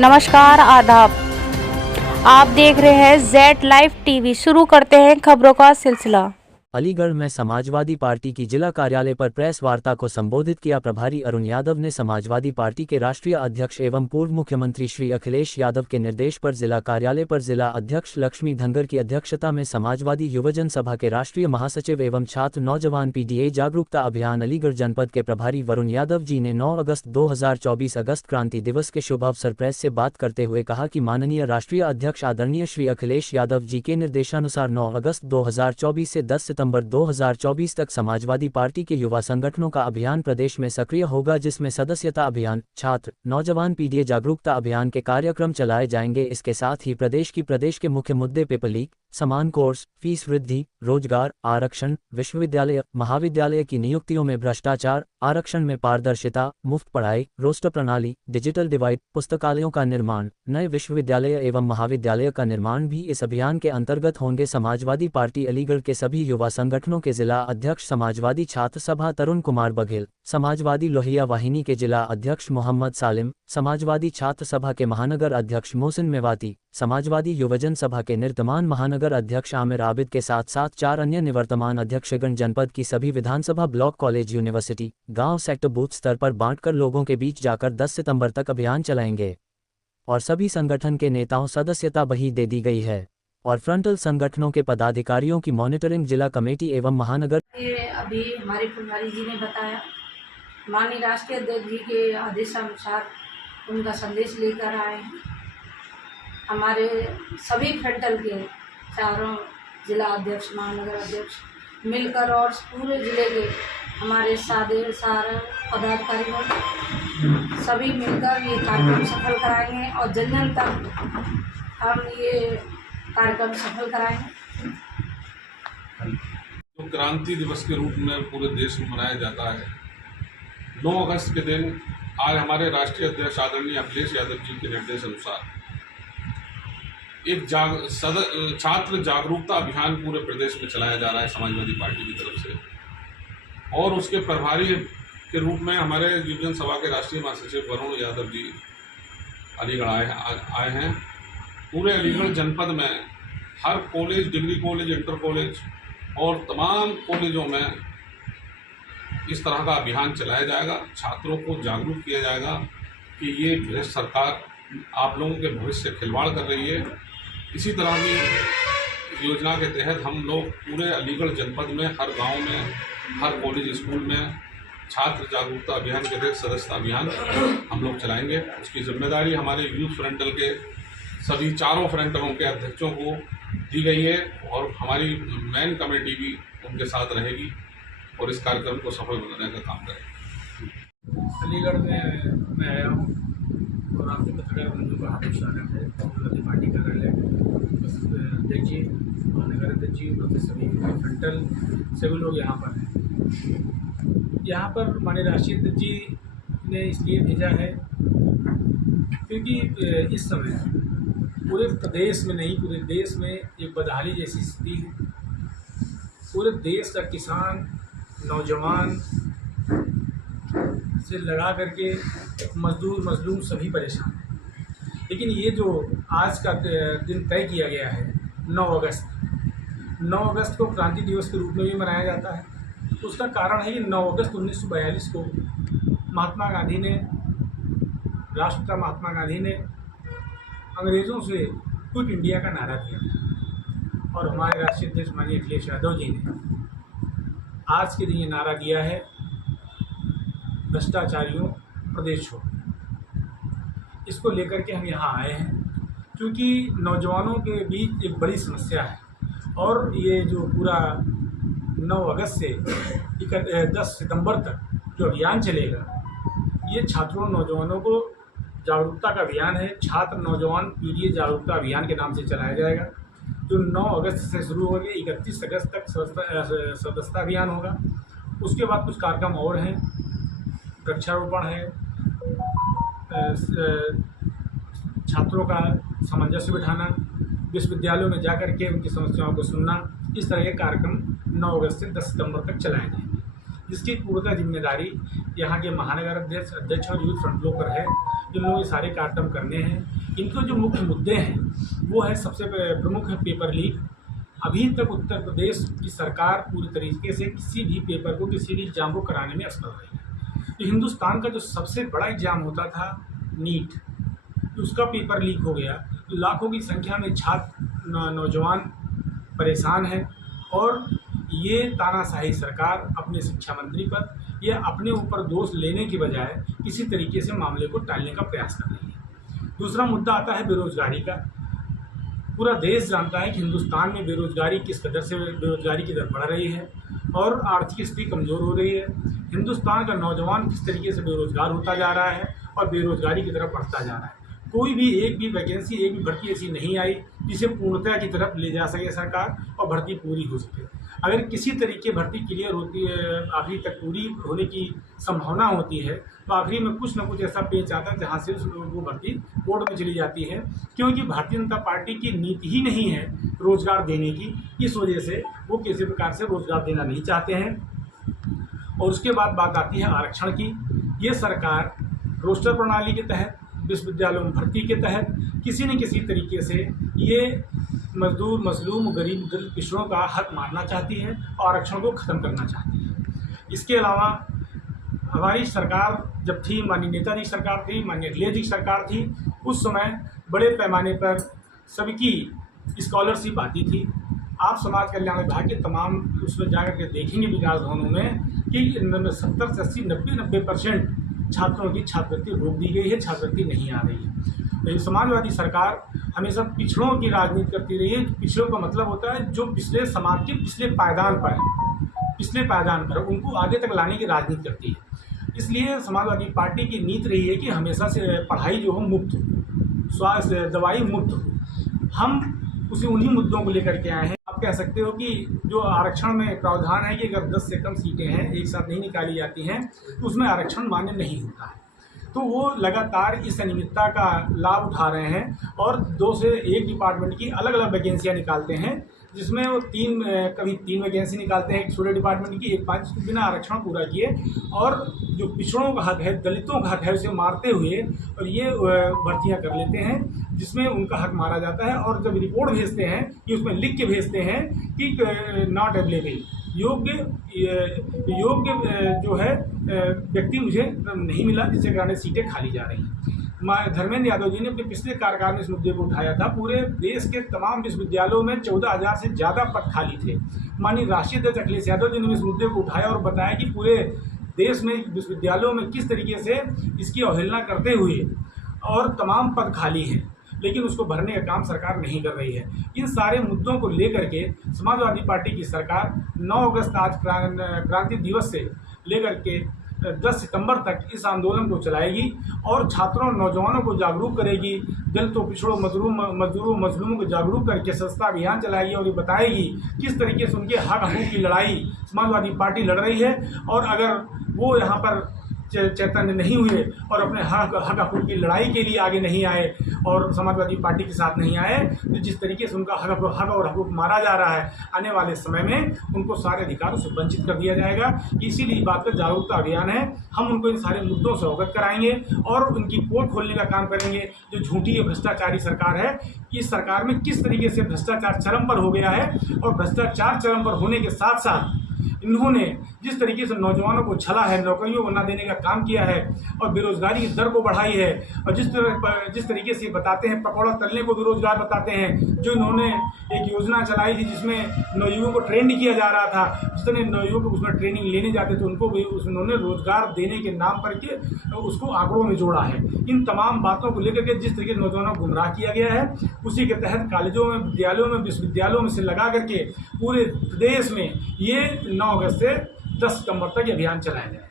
नमस्कार, आदाब। आप देख रहे हैं जेड लाइव टीवी। शुरू करते हैं खबरों का सिलसिला। अलीगढ़ में समाजवादी पार्टी की जिला कार्यालय पर प्रेस वार्ता को संबोधित किया। प्रभारी अरुण यादव ने समाजवादी पार्टी के राष्ट्रीय अध्यक्ष एवं पूर्व मुख्यमंत्री श्री अखिलेश यादव के निर्देश पर जिला कार्यालय पर जिला अध्यक्ष लक्ष्मी धनगर की अध्यक्षता में समाजवादी युवजन सभा के राष्ट्रीय महासचिव एवं छात्र नौजवान पीडीए जागरूकता अभियान अलीगढ़ जनपद के प्रभारी वरुण यादव जी ने 9 अगस्त 2024 अगस्त क्रांति दिवस के शुभ अवसर प्रेस से बात करते हुए कहा कि माननीय राष्ट्रीय अध्यक्ष आदरणीय श्री अखिलेश यादव जी के निर्देशानुसार 9 अगस्त 2024 से 10 सितंबर 2024 तक समाजवादी पार्टी के युवा संगठनों का अभियान प्रदेश में सक्रिय होगा, जिसमें सदस्यता अभियान, छात्र नौजवान पीडीए जागरूकता अभियान के कार्यक्रम चलाए जाएंगे। इसके साथ ही प्रदेश के मुख्य मुद्दे पेपर लीक, समान कोर्स, फीस वृद्धि, रोजगार, आरक्षण, विश्वविद्यालय महाविद्यालय की नियुक्तियों में भ्रष्टाचार, आरक्षण में पारदर्शिता, मुफ्त पढ़ाई, रोस्टर प्रणाली, डिजिटल डिवाइड, पुस्तकालयों का निर्माण, नए विश्वविद्यालय एवं महाविद्यालय का निर्माण भी इस अभियान के अंतर्गत होंगे। समाजवादी पार्टी अलीगढ़ के सभी युवा संगठनों के जिला अध्यक्ष समाजवादी छात्र सभा तरुण कुमार बघेल, समाजवादी लोहिया वाहिनी के जिला अध्यक्ष मोहम्मद सालिम, समाजवादी छात्र सभा के महानगर अध्यक्ष मोहसिन मेवाती, समाजवादी युवजन सभा के निर्तमान महानगर अध्यक्ष आमिर आबिद के साथ साथ 4 अन्य निवर्तमान अध्यक्षगण जनपद की सभी विधानसभा, ब्लॉक, कॉलेज, यूनिवर्सिटी, गांव, सेक्टर, बूथ स्तर पर बांटकर लोगों के बीच जाकर 10 सितंबर तक अभियान चलाएंगे। और सभी संगठन के नेताओं सदस्यता बही दे दी गई है और फ्रंटल संगठनों के पदाधिकारियों की मॉनिटरिंग जिला कमेटी एवं महानगर। ये अभी हमारे प्रभारी जी ने बताया, माननीय राष्ट्रीय अध्यक्ष जी के आदेशानुसार उनका संदेश लेकर आए हैं। हमारे सभी फ्रंटल के चारों जिला अध्यक्ष, महानगर अध्यक्ष मिलकर और पूरे जिले के हमारे सारे पदाधिकारी सभी मिलकर ये कार्यक्रम सफल कराएंगे और जन जन तक हम ये कार्यक्रम सफल कराएंगे। तो क्रांति दिवस के रूप में पूरे देश में मनाया जाता है। 9 अगस्त के दिन आज हमारे राष्ट्रीय अध्यक्ष आदरणीय अखिलेश यादव जी के निर्देश अनुसार एक छात्र जागरूकता अभियान पूरे प्रदेश में चलाया जा रहा है समाजवादी पार्टी की तरफ से। और उसके प्रभारी के रूप में हमारे युवजन सभा के राष्ट्रीय महासचिव वरुण यादव जी अलीगढ़ आए हैं। पूरे अलीगढ़ जनपद में हर college, degree college, inter college और तमाम कॉलेजों में इस तरह का अभियान चलाया जाएगा। छात्रों को जागरूक किया जाएगा कि ये भ्रष्ट सरकार आप लोगों के भविष्य से खिलवाड़ कर रही है। इसी तरह की योजना के तहत हम लोग पूरे अलीगढ़ जनपद में हर गांव में, हर कॉलेज, स्कूल में छात्र जागरूकता अभियान के तहत सदस्यता अभियान हम लोग चलाएंगे। उसकी जिम्मेदारी हमारे यूथ फ्रंटल के सभी चारों फ्रंटलों के अध्यक्षों को दी गई है और हमारी मेन कमेटी भी उनके साथ रहेगी और इस कार्यक्रम को सफल बनाने का काम करेगी। अलीगढ़ में मैं आया हूँ और आपके पत्रकार बंधु का हार्दिक स्वागत है। समाजवादी पार्टी कार्यालय अध्यक्ष जी, महानगर अध्यक्ष जी, सभी फ्रंटल सभी लोग यहाँ पर हैं। यहाँ पर माननीय राष्ट्रीय अध्यक्ष जी ने इसलिए भेजा है क्योंकि इस समय पूरे प्रदेश में नहीं, पूरे देश में एक बदहाली जैसी स्थिति है। पूरे देश का किसान, नौजवान से लड़ा करके मजदूर सभी परेशान हैं। लेकिन ये जो आज का दिन तय किया गया है 9 अगस्त को क्रांति दिवस के रूप में भी मनाया जाता है। तो उसका कारण है कि 9 अगस्त 1942 को महात्मा गांधी ने, राष्ट्रपिता महात्मा गांधी ने अंग्रेज़ों से क्विट इंडिया का नारा दिया और हमारे राष्ट्रीय अध्यक्ष माननीय अखिलेश यादव जी ने आज के दिन ये नारा दिया है, भ्रष्टाचारियों प्रदेश छोड़ो। इसको लेकर के हम यहाँ आए हैं क्योंकि नौजवानों के बीच एक बड़ी समस्या है और ये जो पूरा 9 अगस्त से 10 सितंबर तक जो अभियान चलेगा, ये छात्रों, नौजवानों को जागरूकता का अभियान है। छात्र नौजवान पीडीए जागरूकता अभियान के नाम से चलाया जाएगा, जो 9 अगस्त से शुरू हो गया। 31 अगस्त तक सदस्यता अभियान होगा। उसके बाद कुछ कार्यक्रम और हैं, वृक्षारोपण है, छात्रों का सामंजस्य बिठाना, विश्वविद्यालयों में जाकर के उनकी समस्याओं को सुनना, इस तरह के कार्यक्रम 9 अगस्त से 10 सितंबर तक चलाए जाएंगे। जिसकी पूर्णतः जिम्मेदारी यहाँ के महानगर अध्यक्ष और यूथ फ्रंट पर है। जिन लोगों ये सारे कार्यक्रम करने हैं, इनके जो मुख्य मुद्दे हैं वो है सबसे प्रमुख है पेपर लीक। अभी तक उत्तर प्रदेश की सरकार पूरी तरीके से किसी भी पेपर को, किसी भी एग्जाम को कराने में असफल रही है। तो हिंदुस्तान का जो सबसे बड़ा एग्जाम होता था नीट, उसका पेपर लीक हो गया। लाखों की संख्या में छात्र नौजवान परेशान हैं और ये तानाशाही सरकार अपने शिक्षा मंत्री पर या अपने ऊपर दोष लेने की बजाय किसी तरीके से मामले को टालने का प्रयास कर रही है। दूसरा मुद्दा आता है बेरोजगारी का। पूरा देश जानता है कि हिंदुस्तान में बेरोजगारी किस कदर से बेरोजगारी की दर बढ़ रही है और आर्थिक स्थिति कमज़ोर हो रही है। हिंदुस्तान का नौजवान किस तरीके से बेरोजगार होता जा रहा है और बेरोजगारी की तरफ बढ़ता जा रहा है। कोई भी एक भी वैकेंसी, एक भी भर्ती ऐसी नहीं आई जिसे पूर्णतः की तरफ ले जा सके सरकार और भर्ती पूरी हो सके। अगर किसी तरीके भर्ती क्लियर होती है, आखिरी तक पूरी होने की संभावना होती है, तो आखिरी में कुछ न कुछ ऐसा पेच आता है जहाँ से वो भर्ती कोर्ट में चली जाती है, क्योंकि भारतीय जनता पार्टी की नीति ही नहीं है रोजगार देने की। इस वजह से वो किसी प्रकार से रोजगार देना नहीं चाहते हैं। और उसके बाद बात आती है आरक्षण की। ये सरकार रोस्टर प्रणाली के तहत, विश्वविद्यालयों में भर्ती के तहत किसी न किसी तरीके से ये मजदूर, मजलूम, गरीब, दलित पिछड़ों का हक मारना चाहती है और आरक्षण को ख़त्म करना चाहती है। इसके अलावा हमारी सरकार जब थी, माननीय नेताजी सरकार थी, माननीय अखिलेश जी सरकार थी, उस समय बड़े पैमाने पर सबकी स्कॉलरशिप आती थी। आप समाज कल्याण विभाग के तमाम उसमें जाकर के देखेंगे विकास भवनों में कि 70 से 80, 90% छात्रों की छात्रवृत्ति रोक दी गई है, छात्रवृत्ति नहीं आ रही है। तो समाजवादी सरकार हमेशा पिछड़ों की राजनीति करती रही है। पिछड़ों का मतलब होता है जो पिछले समाज के पिछले पायदान पर है, पिछले पायदान पर उनको आगे तक लाने की राजनीति करती है। इसलिए समाजवादी पार्टी की नीति रही है कि हमेशा से पढ़ाई जो हो मुफ्त हो, स्वास्थ्य दवाई मुफ्त हो। हम उन्हीं मुद्दों को लेकर के आए हैं। आप कह सकते हो कि जो आरक्षण में प्रावधान है कि अगर 10 से कम सीटें हैं एक साथ नहीं निकाली जाती हैं तो उसमें आरक्षण मान्य नहीं होता है। तो वो लगातार इस अनियमितता का लाभ उठा रहे हैं और 2 से 1 डिपार्टमेंट की अलग अलग वैकेंसियाँ निकालते हैं, जिसमें वो कभी 3 वैकेंसी निकालते हैं एक छोटे डिपार्टमेंट की, एक 5 बिना आरक्षण पूरा किए, और जो पिछड़ों का हक है, दलितों का हक है, उसे मारते हुए और ये भर्तियां कर लेते हैं जिसमें उनका हक मारा जाता है। और जब रिपोर्ट भेजते हैं कि उसमें लिख के भेजते हैं कि नॉट अवेलेबल, योग्य जो है व्यक्ति मुझे नहीं मिला, जिसके कारण सीटें खाली जा रही हैं। धर्मेंद्र यादव जी ने अपने पिछले कार्यकाल में इस मुद्दे को उठाया था। पूरे देश के तमाम विश्वविद्यालयों में 14,000 से ज़्यादा पद खाली थे। माननीय राष्ट्रीय अध्यक्ष अखिलेश यादव जी ने इस मुद्दे को उठाया और बताया कि पूरे देश में विश्वविद्यालयों में किस तरीके से इसकी अवहेलना करते हुए और तमाम पद खाली हैं, लेकिन उसको भरने का काम सरकार नहीं कर रही है। इन सारे मुद्दों को लेकर के समाजवादी पार्टी की सरकार 9 अगस्त आज क्रांति दिवस से लेकर के 10 सितंबर तक इस आंदोलन को चलाएगी और छात्रों और नौजवानों को जागरूक करेगी। दलितों, पिछड़ों, मजदूरों, मजलूमों को जागरूक करके सस्ता अभियान चलाएगी और ये बताएगी किस तरीके से उनके हक हकूक़ की लड़ाई समाजवादी पार्टी लड़ रही है। और अगर वो यहाँ पर चैतन्य नहीं हुए और अपने हक हकूक़ की लड़ाई के लिए आगे नहीं आए और समाजवादी पार्टी के साथ नहीं आए, तो जिस तरीके से उनका हक और हकूक़ मारा जा रहा है, आने वाले समय में उनको सारे अधिकारों से वंचित कर दिया जाएगा। इसीलिए बात का जागरूकता अभियान है। हम उनको इन सारे मुद्दों से अवगत कराएंगे और उनकी पोल खोलने का काम करेंगे। जो झूठी और भ्रष्टाचारी सरकार है, इस सरकार में किस तरीके से भ्रष्टाचार चरम पर हो गया है और भ्रष्टाचार चरम पर होने के साथ साथ इन्होंने जिस तरीके से नौजवानों को छला है, नौकरियों को न देने का काम किया है और बेरोजगारी की दर को बढ़ाई है। और जिस तरीके से बताते हैं पकौड़ा तलने को बेरोजगार बताते हैं, जो इन्होंने एक योजना चलाई थी जिसमें नवयुवकों को ट्रेंड किया जा रहा था, जितने नवयुवक उसमें ट्रेनिंग लेने जाते थे उनको भी उन्होंने रोजगार देने के नाम पर के उसको आंकड़ों में जोड़ा है। इन तमाम बातों को लेकर के जिस तरीके से नौजवानों को गुमराह किया गया है, उसी के तहत कॉलेजों में, विद्यालयों में, विश्वविद्यालयों में से लगा करके पूरे प्रदेश में ये 9 अगस्त से 10 सितंबर तक ये अभियान चलाया जाए।